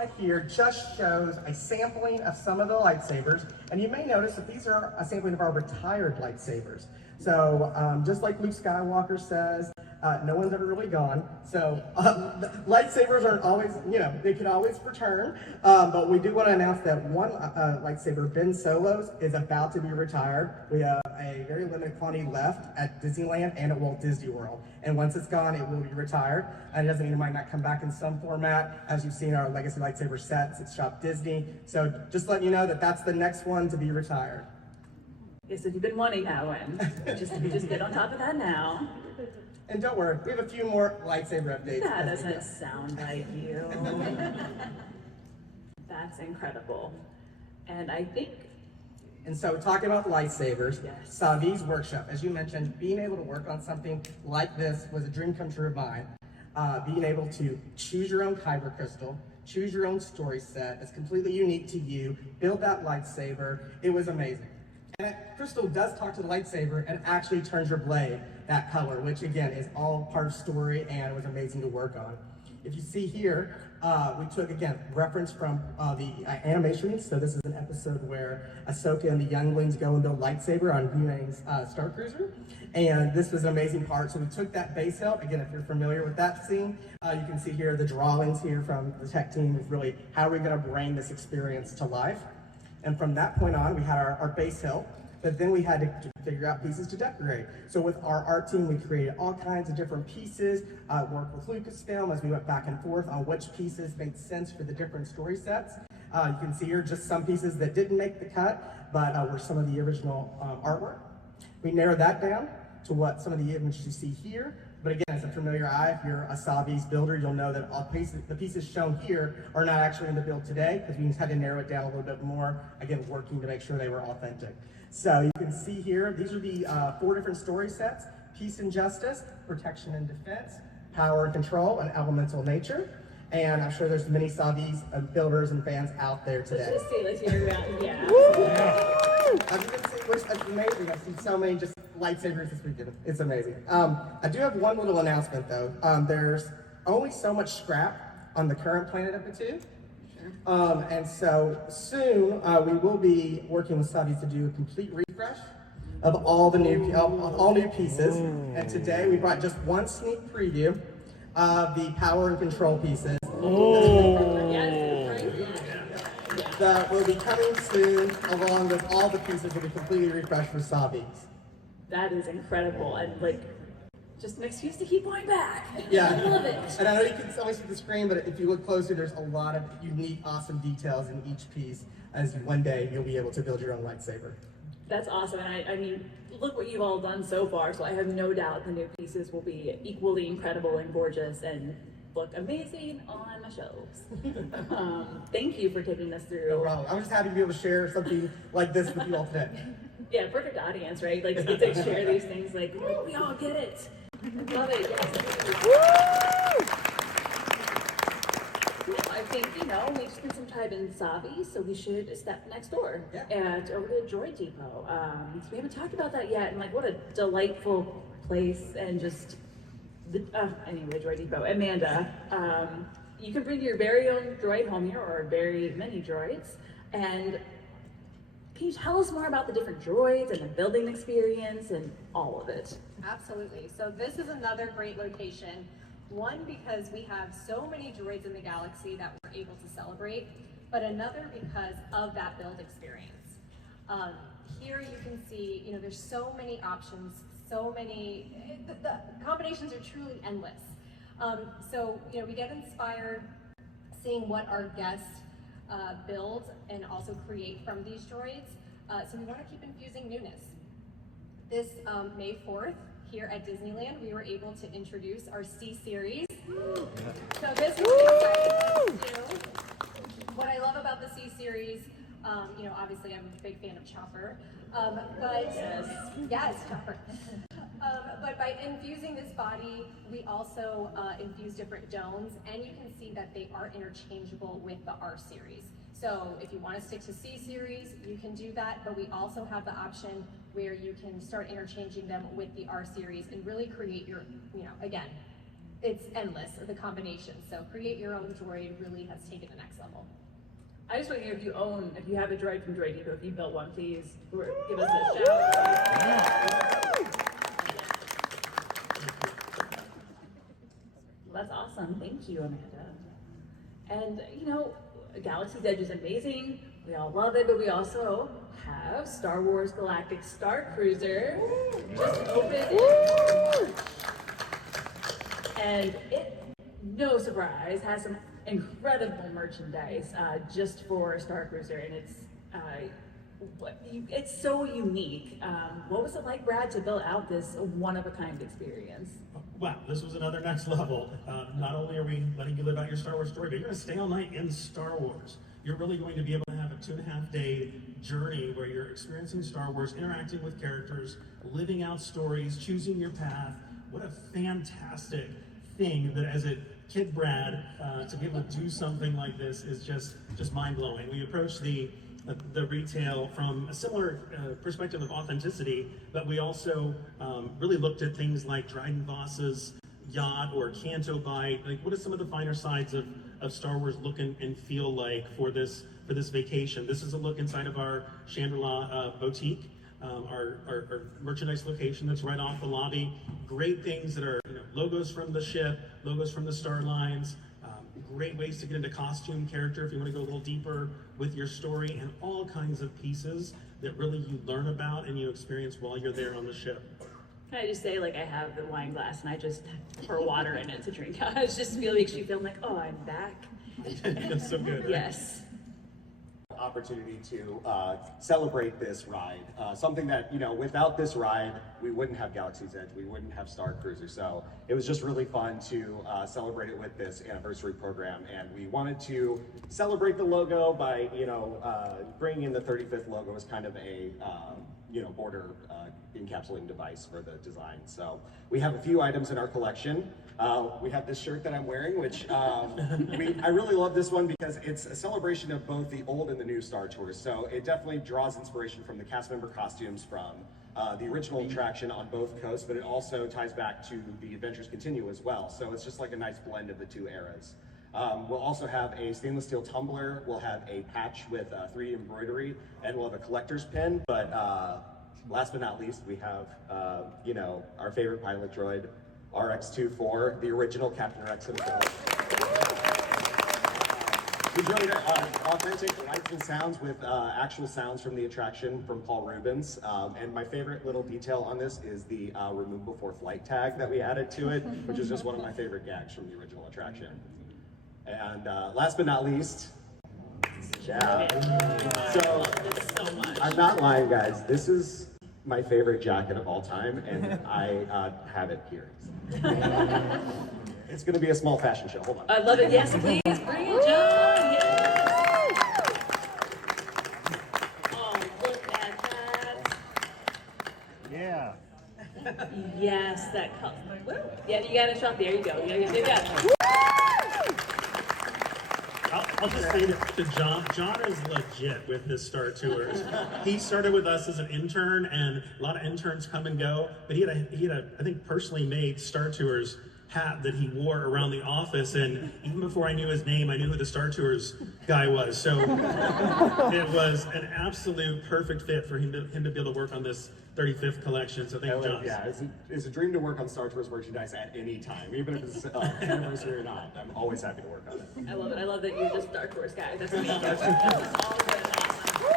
slide here just shows a sampling of some of the lightsabers, and you may notice that these are a sampling of our retired lightsabers. So just like Luke Skywalker says, no one's ever really gone. So lightsabers aren't always, they can always return. But we do want to announce that one lightsaber, Ben Solo's, is about to be retired. We have a very limited quantity left at Disneyland and at Walt Disney World. And once it's gone, it will be retired. And it doesn't mean it might not come back in some format. As you've seen our Legacy Lightsaber sets at Shop Disney. So just letting you know that that's the next one to be retired. Yes, if you've been wanting that one, just get on top of that now. And don't worry, we have a few more lightsaber updates. That doesn't sound like you. That's incredible. And I think... And so talking about lightsabers, yes. Savi's workshop, as you mentioned, being able to work on something like this was a dream come true of mine. Being able to choose your own kyber crystal, choose your own story set that's completely unique to you, build that lightsaber, it was amazing. And that crystal does talk to the lightsaber and actually turns your blade that color, which again is all part of story and it was amazing to work on. If you see here, we took, again, reference from the animation. So this is an episode where Ahsoka and the younglings go and build lightsaber on Ob-Wan's Starcruiser. And this was an amazing part. So we took that base help. Again, if you're familiar with that scene, you can see here the drawings here from the tech team is really how are we going to bring this experience to life. And from that point on, we had our base help, but then we had to figure out pieces to decorate. So with our art team, we created all kinds of different pieces, worked with Lucasfilm as we went back and forth on which pieces made sense for the different story sets. You can see here just some pieces that didn't make the cut, but were some of the original artwork. We narrowed that down to what some of the images you see here. But again, as a familiar eye, if you're a Savi's builder, you'll know that the pieces shown here are not actually in the build today because we just had to narrow it down a little bit more, again, working to make sure they were authentic. So you can see here, these are the 4 different story sets: Peace and Justice, Protection and Defense, Power and Control, and Elemental Nature. And I'm sure there's many Savi's builders and fans out there today. Let's hear about, yeah. As you can see, it's amazing. I've seen so many just lightsabers this weekend. It's amazing. I do have one little announcement though. There's only so much scrap on the current planet of Batuu. And so soon we will be working with Savi to do a complete refresh of all new pieces. And today we brought just one sneak preview of the power and control pieces. That will be coming soon, along with all the pieces that will be completely refreshed for Savi's. That is incredible, and just an excuse to keep going back. Yeah, I love it. And I know you can only see the screen, but if you look closer, there's a lot of unique, awesome details in each piece, as one day you'll be able to build your own lightsaber. That's awesome, and I mean, look what you've all done so far, so I have no doubt the new pieces will be equally incredible and gorgeous and look amazing on my shelves. Thank you for taking us through. No problem. I'm just happy to be able to share something like this with you all today. Yeah, perfect audience, right? Like, get to share these things, like, we all get it. Love it, yes. Woo! Well, I think, we've spent some time in Savi, so we should step next door over to Droid Depot. So we haven't talked about that yet, and what a delightful place, and just, anyway, Droid Depot. Amanda, you can bring your very own droid home here, or very many droids, and can you tell us more about the different droids and the building experience and all of it? Absolutely. So this is another great location. One, because we have so many droids in the galaxy that we're able to celebrate, but another because of that build experience. Here you can see, there's so many options, so many, the combinations are truly endless. So, we get inspired seeing what our guests build and also create from these droids. So we want to keep infusing newness. This May 4th, here at Disneyland, we were able to introduce our C-Series. So this was exciting to do. What I love about the C-Series, obviously I'm a big fan of Chopper, but yes, Chopper. But by infusing this body, we also infuse different domes, and you can see that they are interchangeable with the R series. So if you want to stick to C series, you can do that, but we also have the option where you can start interchanging them with the R series and really create your, again, it's endless, the combination. So create your own droid really has taken the next level. I just want to hear if you have a droid from Droid Depot, if you built one, please give us a shout. Well, that's awesome. Thank you, Amanda. And you know, Galaxy's Edge is amazing. We all love it, but we also have Star Wars Galactic Starcruiser just opened. And it, no surprise, has some incredible merchandise just for Starcruiser, and it's so unique. What was it like, Brad, to build out this one-of-a-kind experience? Wow, this was another next level. Not only are we letting you live out your Star Wars story, but you're going to stay all night in Star Wars. You're really going to be able to have a 2.5-day journey where you're experiencing Star Wars, interacting with characters, living out stories, choosing your path. What a fantastic thing that as a kid Brad, to be able to do something like this is just mind-blowing. We approach the retail from a similar perspective of authenticity, but we also really looked at things like Dryden Voss's yacht or Canto Bite. Like, what are some of the finer sides of Star Wars look and feel like for this vacation? This is a look inside of our Chandler boutique. Our merchandise location that's right off the lobby. Great things that are logos from the ship, logos from the star lines, great ways to get into costume, character if you want to go a little deeper with your story, and all kinds of pieces that really you learn about and you experience while you're there on the ship. Can I just say, like, I have the wine glass and I just pour water in it to drink. It just makes you feel like, oh, I'm back. That's so good. Right? Yes. Opportunity to celebrate this ride. Something that, without this ride, we wouldn't have Galaxy's Edge, we wouldn't have Starcruiser. So it was just really fun to celebrate it with this anniversary program. And we wanted to celebrate the logo by, bringing in the 35th logo as kind of a, border encapsulating device for the design. So we have a few items in our collection. We have this shirt that I'm wearing, which I really love this one because it's a celebration of both the old and the new Star Tours. So it definitely draws inspiration from the cast member costumes from the original attraction on both coasts, but it also ties back to the Adventures Continue as well. So it's just like a nice blend of the two eras. We'll also have a stainless steel tumbler, we'll have a patch with 3D embroidery, and we'll have a collector's pin. But last but not least, we have, our favorite pilot droid, RX-24, the original Captain Rex himself. We joined authentic lights and sounds with actual sounds from the attraction from Paul Rubens. And my favorite little detail on this is the remove before flight tag that we added to it, which is just one of my favorite gags from the original attraction. And last but not least, so I'm not lying, guys. This is my favorite jacket of all time, and I have it here. It's going to be a small fashion show. Hold on. I love it. Yes, please. Bring it, John. Yes. Oh, look at that. Yeah. Yes, that color. Yeah, you got a shot. There you go. Yeah, you got it. I'll just say to John, John is legit with his Star Tours. He started with us as an intern, and a lot of interns come and go, but he had a I think, personally made Star Tours hat that he wore around the office, and even before I knew his name, I knew who the Star Tours guy was. So it was an absolute perfect fit for him to be able to work on this 35th collection. So thank you, John. Yeah, it's a dream to work on Star Tours merchandise at any time, even if it's anniversary or not. I'm always happy to work on it. I love it. I love that you're just Star Tours guy. That's amazing. That was all good and awesome.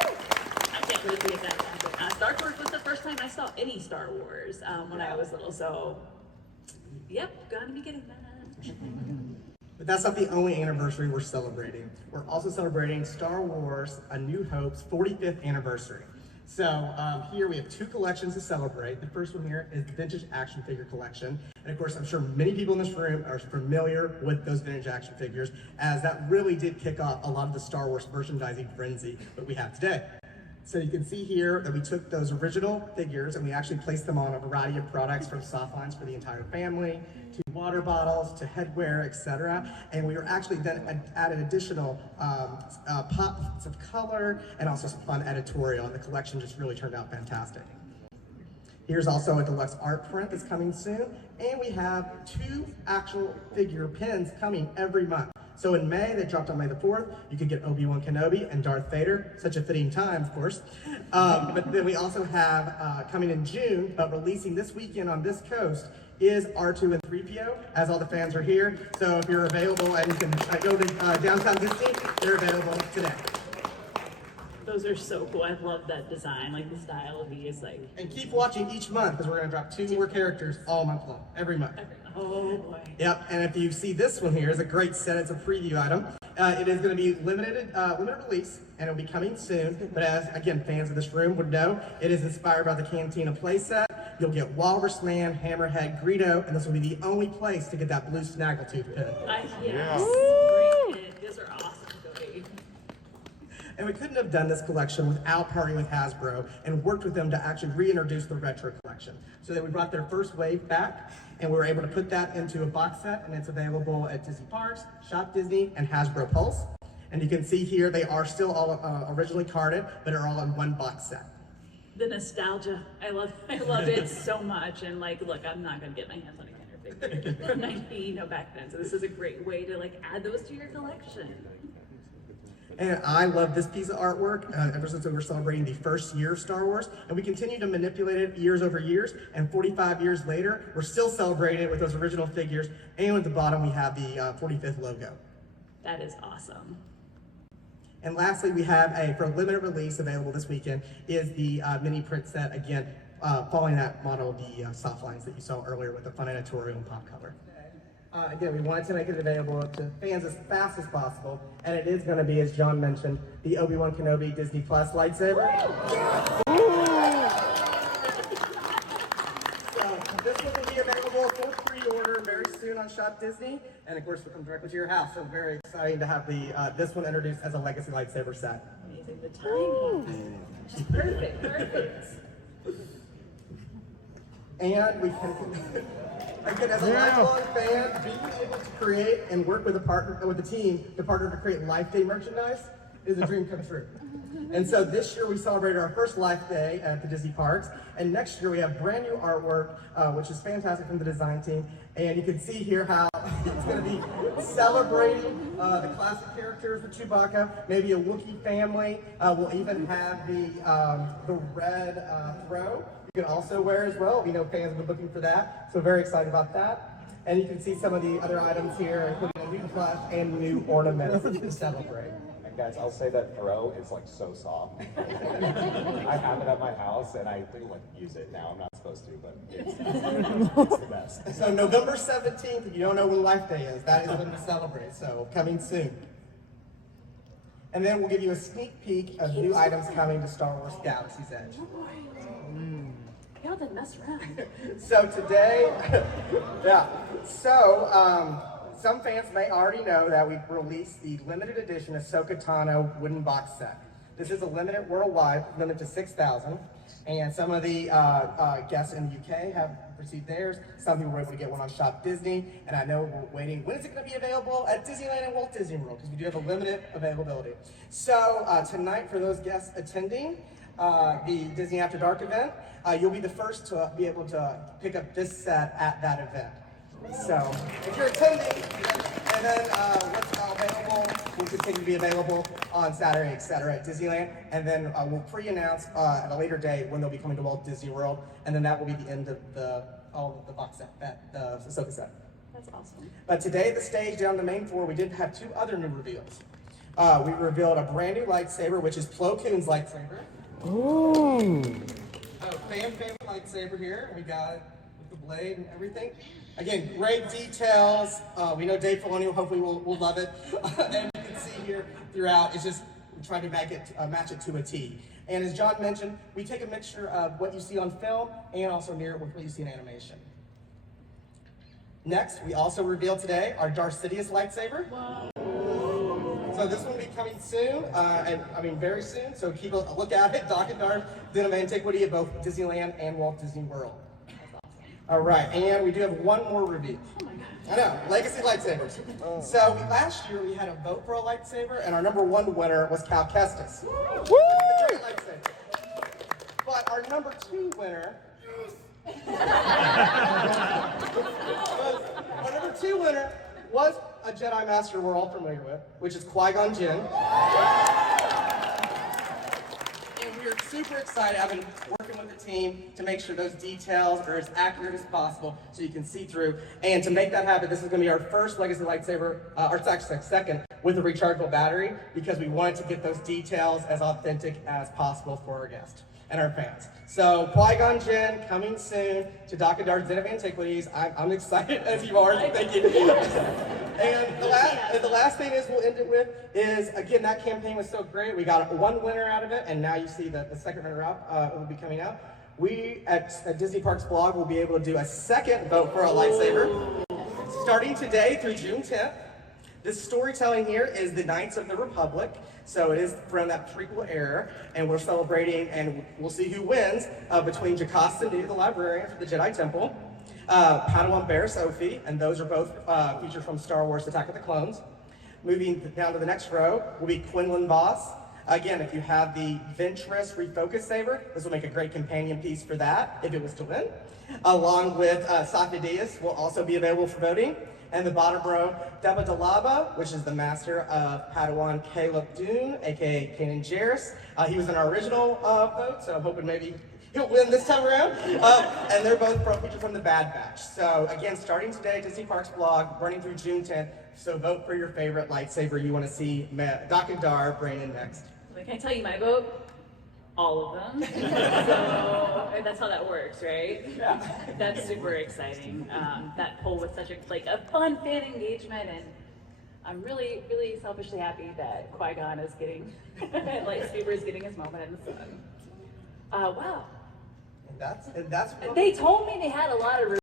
I can't wait to get that jacket. Star Tours was the first time I saw any Star Wars when I was little. So, yep, gonna be getting that. But that's not the only anniversary we're celebrating. We're also celebrating Star Wars A New Hope's 45th anniversary. So here we have two collections to celebrate. The first one here is the Vintage Action Figure Collection. And of course, I'm sure many people in this room are familiar with those vintage action figures, as that really did kick off a lot of the Star Wars merchandising frenzy that we have today. So you can see here that we took those original figures and we actually placed them on a variety of products, from soft lines for the entire family, to water bottles, to headwear, etc. And we were actually then added additional pops of color and also some fun editorial, and the collection just really turned out fantastic. Here's also a deluxe art print that's coming soon. And we have 2 actual figure pins coming every month. So in May, they dropped on May the 4th, you could get Obi-Wan Kenobi and Darth Vader. Such a fitting time, of course. But then we also have, coming in June, but releasing this weekend on this coast, is R2 and 3PO, as all the fans are here. So if you're available and you can go to downtown Disney, they're available today. Those are so cool. I love that design, like the style of these, like. And keep watching each month, because we're going to drop 2 more characters all month long, every month. Oh boy. Yep, and if you see this one here, it's a great set. It's a preview item. It is going to be limited release, and it'll be coming soon. But as, again, fans of this room would know, it is inspired by the Cantina playset. You'll get Walrus Man, Hammerhead, Greedo, and this will be the only place to get that blue Snaggletooth pin. Yes. Great. These are awesome. Cody. And we couldn't have done this collection without partnering with Hasbro and worked with them to actually reintroduce the retro collection. So that we brought their first wave back, and we were able to put that into a box set, and it's available at Disney Parks, Shop Disney, and Hasbro Pulse. And you can see here, they are still all originally carded, but are all in one box set. The nostalgia, I love it so much. And like, look, I'm not gonna get my hands on a Kenner figure. 90, back then. So this is a great way to like add those to your collection. And I love this piece of artwork ever since we were celebrating the first year of Star Wars. And we continue to manipulate it years over years. And 45 years later, we're still celebrating it with those original figures. And at the bottom, we have the 45th logo. That is awesome. And lastly, we have for a limited release available this weekend is the mini print set, again, following that model of the soft lines that you saw earlier with the Fun Editorial and Pop Color. Again, we wanted to make it available to fans as fast as possible, and it is going to be, as John mentioned, the Obi-Wan Kenobi Disney Plus lightsaber. So this one will be available for pre-order very soon on Shop Disney, and of course will come directly to your house. So very exciting to have this one introduced as a Legacy Lightsaber set. Amazing. The timing. Just perfect. And we can, again, as a lifelong fan, being able to create and work with the team to partner to create Life Day merchandise is a dream come true. And so this year we celebrated our first Life Day at the Disney Parks, and next year we have brand new artwork, which is fantastic from the design team. And you can see here how it's going to be celebrating the classic characters with Chewbacca, maybe a Wookiee family. We'll even have the red throw. You can also wear as well. We know fans have been looking for that, so very excited about that. And you can see some of the other items here, including a new plush and new ornaments to celebrate. And guys, I'll say that throw is like so soft. I have it at my house, and I do like use it now. I'm not supposed to, but it's the best. So November 17th, if you don't know when Life Day is, that is when we celebrate, so coming soon. And then we'll give you a sneak peek of new items coming to Star Wars Galaxy's Edge. Y'all didn't mess around. So today, some fans may already know that we've released the limited edition Ahsoka Tano wooden box set. This is a limited worldwide, limited to 6,000. And some of the guests in the UK have received theirs. Some people were able to get one on Shop Disney. And I know we're waiting. When is it going to be available at Disneyland and Walt Disney World? Because we do have a limited availability. So tonight, for those guests attending the Disney After Dark event, you'll be the first to be able to pick up this set at that event. So if you're attending, and then what's available will continue to be available on Saturday, etc. at Disneyland, and then we'll pre-announce at a later date when they'll be coming to Walt Disney World, and then that will be the end of all of the box set, the Ahsoka set. That's awesome. But today at the stage down the main floor, we did have 2 other new reveals. We revealed a brand new lightsaber, which is Plo Koon's lightsaber. Ooh. Favorite lightsaber here. We got it with the blade and everything. Again, great details. We know Dave Filoni hopefully will love it. And you can see here throughout, it's just trying to match it to a T. And as John mentioned, we take a mixture of what you see on film and also mirror it with what you see in animation. Next, we also revealed today our Darth Sidious lightsaber. Wow. So this one will be coming soon, very soon. So keep a look at it. Doc and Darth did an antiquity at both Disneyland and Walt Disney World. All right, and we do have one more reveal. I know, Legacy Lightsabers. So last year we had a vote for a lightsaber, and our #1 winner was Cal Kestis. The great lightsaber. But our #2 winner Our number 2 winner was a Jedi Master we're all familiar with, which is Qui-Gon Jinn. And we're super excited. I've been working with the team to make sure those details are as accurate as possible so you can see through. And to make that happen, this is going to be our first Legacy lightsaber, or it's actually second, with a rechargeable battery, because we wanted to get those details as authentic as possible for our guests and our fans. So Qui-Gon Jinn coming soon to Dr. Darth Den of Antiquities. I'm excited as you are. Thank you. And the last thing is we'll end it with is, again, that campaign was so great. We got 1 winner out of it, and now you see that the second runner-up will be coming out. We at Disney Parks Blog will be able to do a second vote for a lightsaber, starting today through June 10th. This storytelling here is the Knights of the Republic, so it is from that prequel era, and we're celebrating, and we'll see who wins between Jocasta and the librarian for the Jedi Temple, Padawan Bear Sophie, and those are both featured from Star Wars Attack of the Clones. Moving down to the next row will be Quinlan Voss. Again, if you have the Ventress Refocus Saber, this will make a great companion piece for that, if it was to win. Along with Safi Diaz will also be available for voting. And the bottom row, Deba Dalaba, which is the master of Padawan Caleb Dune, aka Kanan Jarrus. He was in our original vote, so I'm hoping maybe he'll win this time around. And they're both featured from the Bad Batch. So again, starting today, Disney Parks Blog, running through June 10th. So vote for your favorite lightsaber you want to see Doc and Dar bring in next. Can I tell you my vote? All of them. So that's how that works, right? Yeah. That's super exciting. That poll was such a fun fan engagement, and I'm really, really selfishly happy that Qui-Gon is getting lightsaber is getting his moment in the sun. Wow. And that's They told me they had a lot of